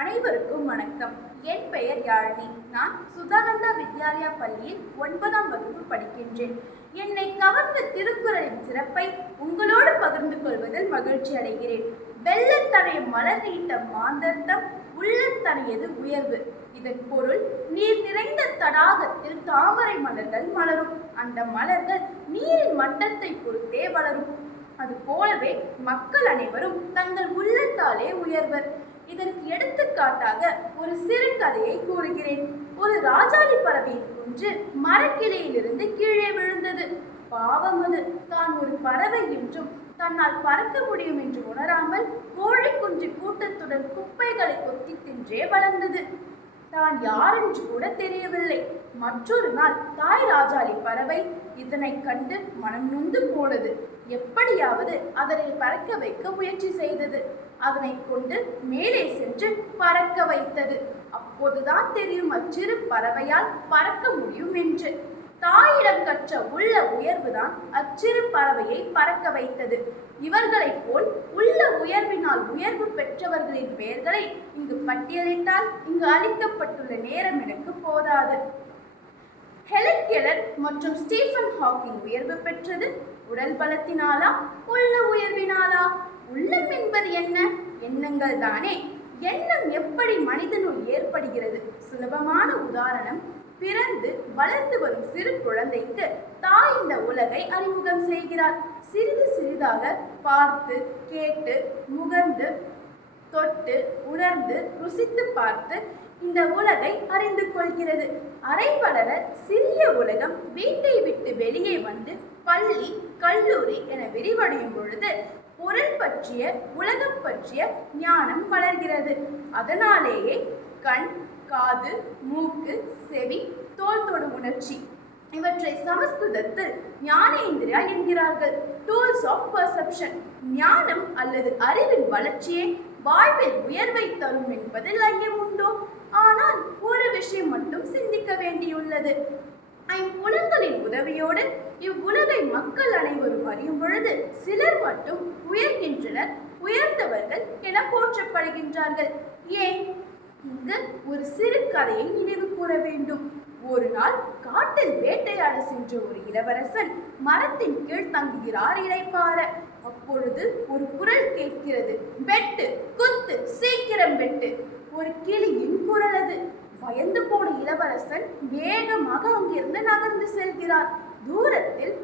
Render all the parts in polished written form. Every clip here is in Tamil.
அனைவருக்கும் வணக்கம். என் பெயர் யாழினி. நான் சுதானந்தா வித்யாலயா பள்ளியில் 9ஆம் வகுப்பு படிக்கின்றேன். என்னை கவர்ந்த திருக்குறளின் சிறப்பை உங்களோடு பகிர்ந்து கொள்வதில் மகிழ்ச்சி அடைகிறேன். வெள்ளத்தனைய மலர் நீட்ட மாந்தர்த்தம் உள்ளத்தனையது உயர்வு. இதன் பொருள், நீர் நிறைந்த தடாகத்தில் தாமரை மலர்கள் மலரும். அந்த மலர்கள் நீரின் மட்டத்தை பொறுத்தே வளரும். அது போலவே மக்கள் அனைவரும் தங்கள் உள்ளத்தாலே உயர்வர். இதற்கு எடுத்துக்காட்டாக ஒரு சிறு கதையை கூறுகிறேன். ஒரு ராஜாளி பறவையின் குஞ்சு மரக்கிளையிலிருந்து கீழே விழுந்தது. பாவம், அது தான் ஒரு பறவை என்றும் தன்னால் பறக்க முடியும் என்று உணராமல் கோழி குஞ்சு கூட்டத்துடன் குப்பைகளை கொத்தி தின்றே வளர்ந்தது. தான் யாரென்று கூட தெரியவில்லை. மற்றொரு நாள் தாய் ராஜாளி பறவை இதனை கண்டு மனம் நொந்து போனது. எப்படியாவது அதனை பறக்க வைக்க முயற்சி செய்தது. அதனை கொண்டு மேலே சென்று பறக்க வைத்தது. அப்போதுதான் தெரியும் அச்சிறு பறவையால் பறக்க முடியும் என்று. தாயிடம் கற்ற உள்ள உயர்வுதான் அச்சிறு பறவையை பறக்க வைத்தது. இவர்களைப் போல் உள்ள உயர்வினால் உயர்வு பெற்றவர்களின் பெயர்களை இங்கு பட்டியலிட்டால் இங்கு அளிக்கப்பட்டுள்ள நேரம் எனக்கு போதாது. ஹெலன் கெல்லர் மற்றும் ஸ்டீஃபன் ஹாக்கிங் உயர்வு பெற்றது உடல் பலத்தினாலா, உள்ள உயர்வினாலா? உள்ளம் என்பது என்ன? எண்ணங்கள் தானே. எண்ணம் எப்படி மனிதனுள் ஏற்படுகிறது? சுலபமான உதாரணம், பிறந்து வளர்ந்து வரும் சிறு குழந்தைக்கு தாய் இந்த உலகை அறிமுகம் செய்கிறார். சிறிது சிறிதாக பார்த்து, கேட்டு, முகர்ந்து, தொட்டு, உணர்ந்து, ருசித்து பார்த்து இந்த உலகை அறிந்து கொள்கிறது. அரை வளர சிறிய உலகம் வீட்டை விட்டு வெளியே வந்து பள்ளி, கல்லூரி என விரிவடையும் பொழுது பொருள் பற்றிய, உலகம் பற்றிய ஞானம் வளர்கிறது. அதனாலேயே கண், காது, மூக்கு, செவி, தோல் தொடு உணர்ச்சி இவற்றை சமஸ்கிருதத்தில் ஞானேந்திரியா என்கிறார்கள். Tools of perception. ஞானம் அல்லது அறிவின் வளர்ச்சியே வாழ்வில் உயர்வை தரும் என்பதில் ஐயம் உண்டோ? ஆனால் ஒரு விஷயம் மட்டும் சிந்திக்க வேண்டியுள்ளது. ஐம்புலன்களின் உதவியோடு இவ்வுலகை மக்கள் அனைவரும் அறியும் பொழுது சிலர் மட்டும் உயர்கின்றனர், உயர்ந்தவர்கள் என போற்றப்படுகின்றார்கள். ஏன்? இங்கு ஒரு சிறு கதையை நினைவு கூற வேண்டும். ஒரு நாள் காட்டில் வேட்டையாட சென்ற ஒரு இளவரசன் மரத்தின் கீழ் தங்குகிறார் இளைப்பாற. அப்பொழுது ஒரு குரல் கேட்கிறது. வெட்டு, குத்து, சீக்கிரம் வெட்டு. ஒரு கிளியின் குரல் அது. பயந்து போன இளவரசன் வேகமாக அங்கிருந்து நகர்ந்து செல்கிறார். தூரத்தில்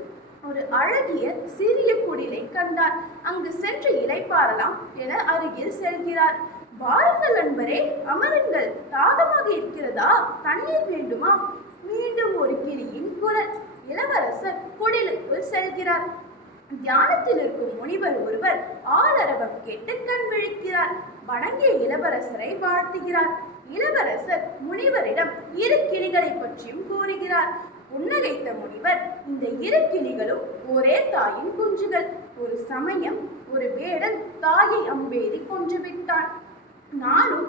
ஒரு அழகிய சிறிய குடிலை கண்டார். அங்கு சென்று இளைப்பாறலாம் என அருகில் செல்கிறார். வாருங்கள் நண்பரே, அமருங்கள். தாகமாக இருக்கிறதா? தண்ணீர் வேண்டுமா? மீண்டும் ஒரு கிளியின் குரல். இளவரசர் குடிலுக்குள் செல்கிறார். தியானத்தில் இருக்கும் முனிவர் ஒருவர் ஆளரவம் கேட்டு கண் விழிக்கிறார். வணங்கிய இளவரசரை வாழ்த்துகிறார். இளவரசர் முனிவரிடம் இரு கிளிகளை பற்றியும் கூறுகிறார். புன்னகைத்த முனிவர், இந்த இரு கிளிகளும் ஒரே தாயின் குஞ்சுகள். ஒரு சமயம் ஒரு வேடன் தாயை அம்பேறி கொன்று விட்டான். நானும்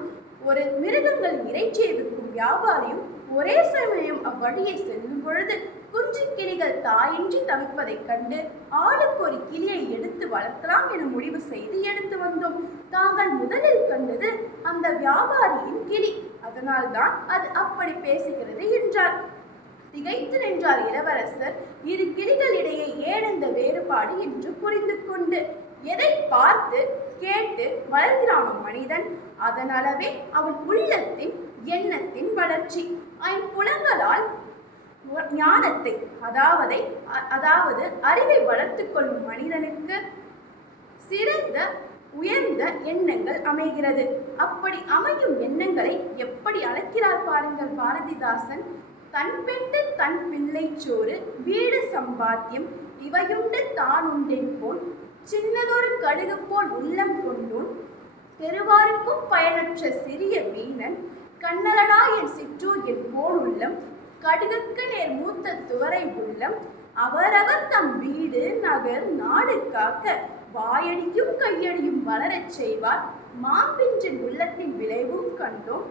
ஒரு மிருகங்கள் இறைச்சியை விற்கும் வியாபாரியும் ஒரே சமயம் அவ்வழியை செல்லும் பொழுது குஞ்சு கிளிகள் தாயின்றி தவிப்பதைக் கண்டு ஆளுக்கு ஒரு கிளியை எடுத்து வளர்க்கலாம் என முடிவு செய்து எடுத்து வந்தோம். தாங்கள் முதலில் கண்டது அந்த வியாபாரியின் கிளி, அதனால்தான் அது அப்படி பேசுகிறது என்றார். திகைத்து நின்றார் இளவரசர். இரு கிளிகளிடையே ஏனெந்த வேறுபாடு என்று புரிந்து கொண்டு. எதை பார்த்து கேட்டு வளர்கிறானோ மனிதன், அதனாலவே அவன் உள்ளத்தின் எண்ணத்தின் வளர்ச்சி. ஐம்புலங்களால் ஞானத்தை அதாவது அறிவை வளர்த்து கொள்ளும் மனிதனுக்கு சிறந்த உயர்ந்த எண்ணங்கள் அமைகிறது. அப்படி அமையும் எண்ணங்களை எப்படி அழைக்கிறார் பாருங்கள் பாரதிதாசன். தன் பெண்டு தன் பிள்ளை சோறு, வீடு சம்பாத்தியம், இவையுண்டு தான் உண்டென் போல், சின்னதொரு கடுகு போல் உள்ளம் கொண்டோன், பெருவாருக்கும் பயனற்ற சிறிய வீணன், கண்ணலனா என் சிற்றூர் என் போல் உள்ளம், கடுகுக்கு நேர் மூத்த துவரை உள்ளம், அவரவர் தம் வீடு நகர் நாடு காக்க வாயடியும் கையடியும் வளரச் செய்வார், மாம்பின்றின் உள்ளத்தின் விளைவும் கண்டோம்,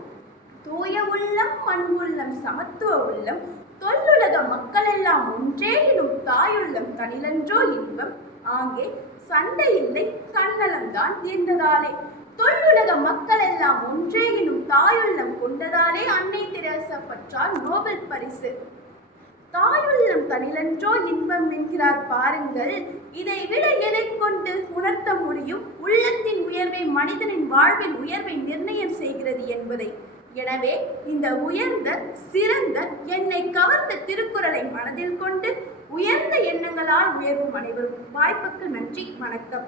தூய உள்ளம் மண் உள்ளம் சமத்துவ உள்ளம், தொல்லுலக மக்களெல்லாம் ஒன்றே எனும் தாயுள்ளம் தனிலன்றோ இன்பம், ஆங்கே சண்டை இல்லை தன்னலம்தான் தீர்ந்ததாலே, தொல்லுலக மக்கள் எல்லாம் ஒன்றே எனும் தாயுள்ளம் கொண்டதாலே அன்னை தெரசா பெற்றார் நோபல் பரிசு. தாயுள்ளம் தனிலன்றோ இன்பம் என்கிறார் பாருங்கள். இதை விட எதை கொண்டு உணர்த்த முடியும் உள்ளத்தின் உயர்வை மனிதனின் வாழ்வின் உயர்வை நிர்ணயம் செய்கிறது என்பதை? எனவே இந்த உயர்ந்த சிறந்த என்னை கவர்ந்த திருக்குறளை மனதில் கொண்டு உயர்ந்த எண்ணங்களால் உயர்வும் அனைவரும். வாய்ப்புக்கு நன்றி, வணக்கம்.